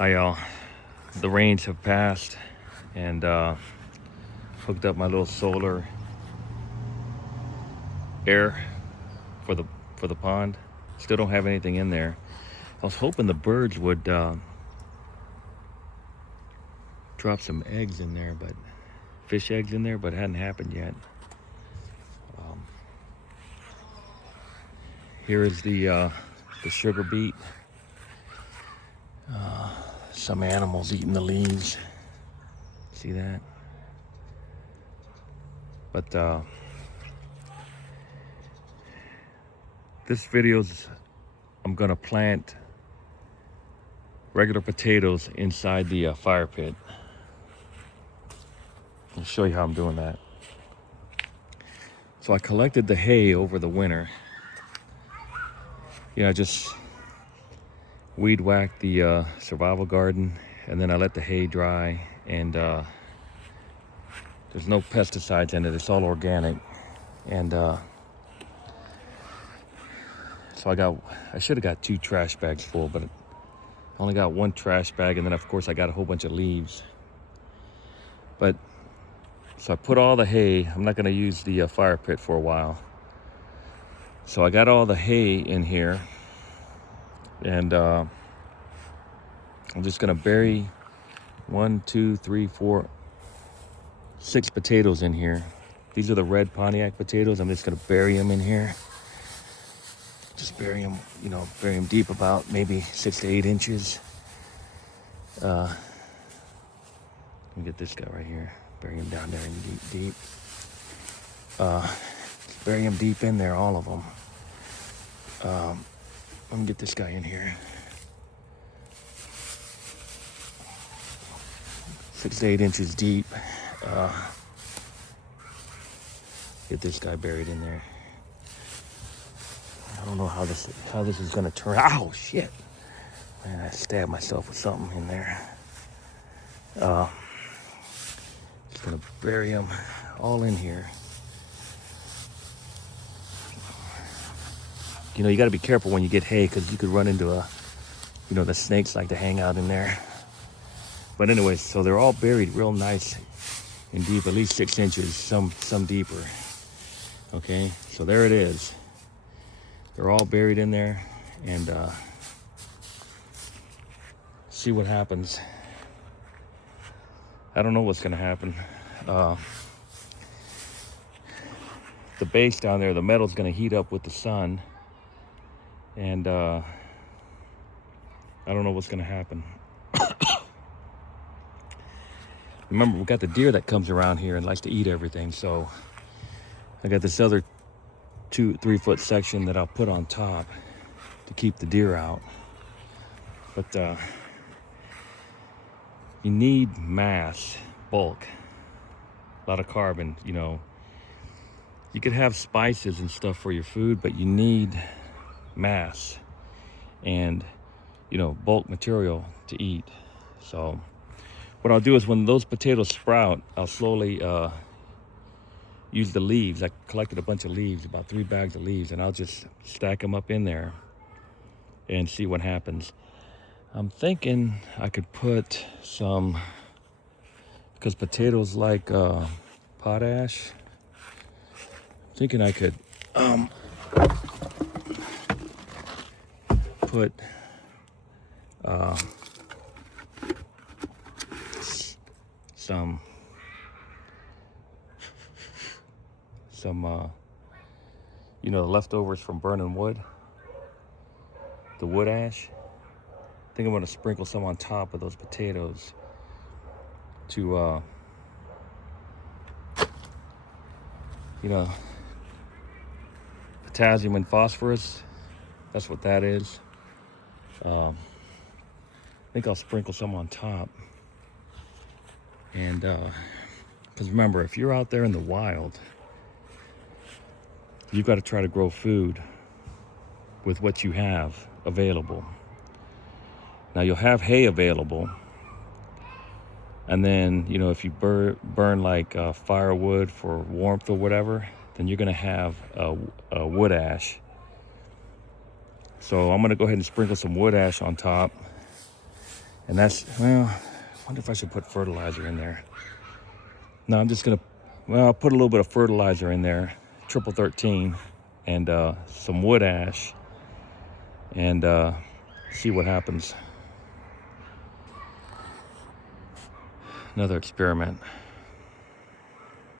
Hi y'all. The rains have passed and hooked up my little solar air for the pond. Still don't have anything in there. I was hoping the birds would drop some eggs in there, but fish eggs in there, but it hadn't happened yet. Here is the sugar beet. Some animals eating the leaves. See that? But this video's, I'm gonna plant regular potatoes inside the fire pit. I'll show you how I'm doing that. So I collected the hay over the winter. I just weed whacked the survival garden, and then I let the hay dry, and there's no pesticides in it. It's all organic. And so I should have got 2 trash bags full, but I only got 1 trash bag, and then of course I got a whole bunch of leaves. So I put all the hay. I'm not gonna use the fire pit for a while. So I got all the hay in here, and I'm just gonna bury 1, 2, 3, 4, 6 potatoes in here. These are the red Pontiac potatoes. I'm just gonna bury them in here. Just bury them, bury them deep, about maybe 6 to 8 inches. Let me get this guy right here. Bury him down there in deep. Bury him deep in there, all of them. Let me get this guy in here. 6 to 8 inches deep. Get this guy buried in there. I don't know how this is gonna turn out. Ow, shit! Man, I stabbed myself with something in there. Just gonna bury them all in here. You got to be careful when you get hay, because you could run into the snakes like to hang out in there. But anyway, so they're all buried real nice and deep, at least 6 inches, some deeper. Okay, so there it is. They're all buried in there, and see what happens. I don't know what's gonna happen. The base down there, the metal's gonna heat up with the sun, and I don't know what's gonna happen. Remember, we got the deer that comes around here and likes to eat everything, so I got this other 2-3 foot section that I'll put on top to keep the deer out. But you need mass, bulk, a lot of carbon. You could have spices and stuff for your food, but you need mass and bulk material to eat. So what I'll do is, when those potatoes sprout, I'll slowly use the leaves. I collected a bunch of leaves, about 3 bags of leaves, and I'll just stack them up in there and see what happens. I'm thinking I could put some, because potatoes like potash, I'm thinking I could put some the leftovers from burning wood, the wood ash. I think I'm going to sprinkle some on top of those potatoes to potassium and phosphorus, that's what that is. I think I'll sprinkle some on top. And because remember, if you're out there in the wild, you've got to try to grow food with what you have available. Now, you'll have hay available, and then if you burn like firewood for warmth or whatever, then you're going to have a wood ash. So I'm going to go ahead and sprinkle some wood ash on top, And that's, well, I wonder if I should put fertilizer in there. No, I'm just gonna, well, I'll put a little bit of fertilizer in there, triple 13, and some wood ash, and see what happens. Another experiment.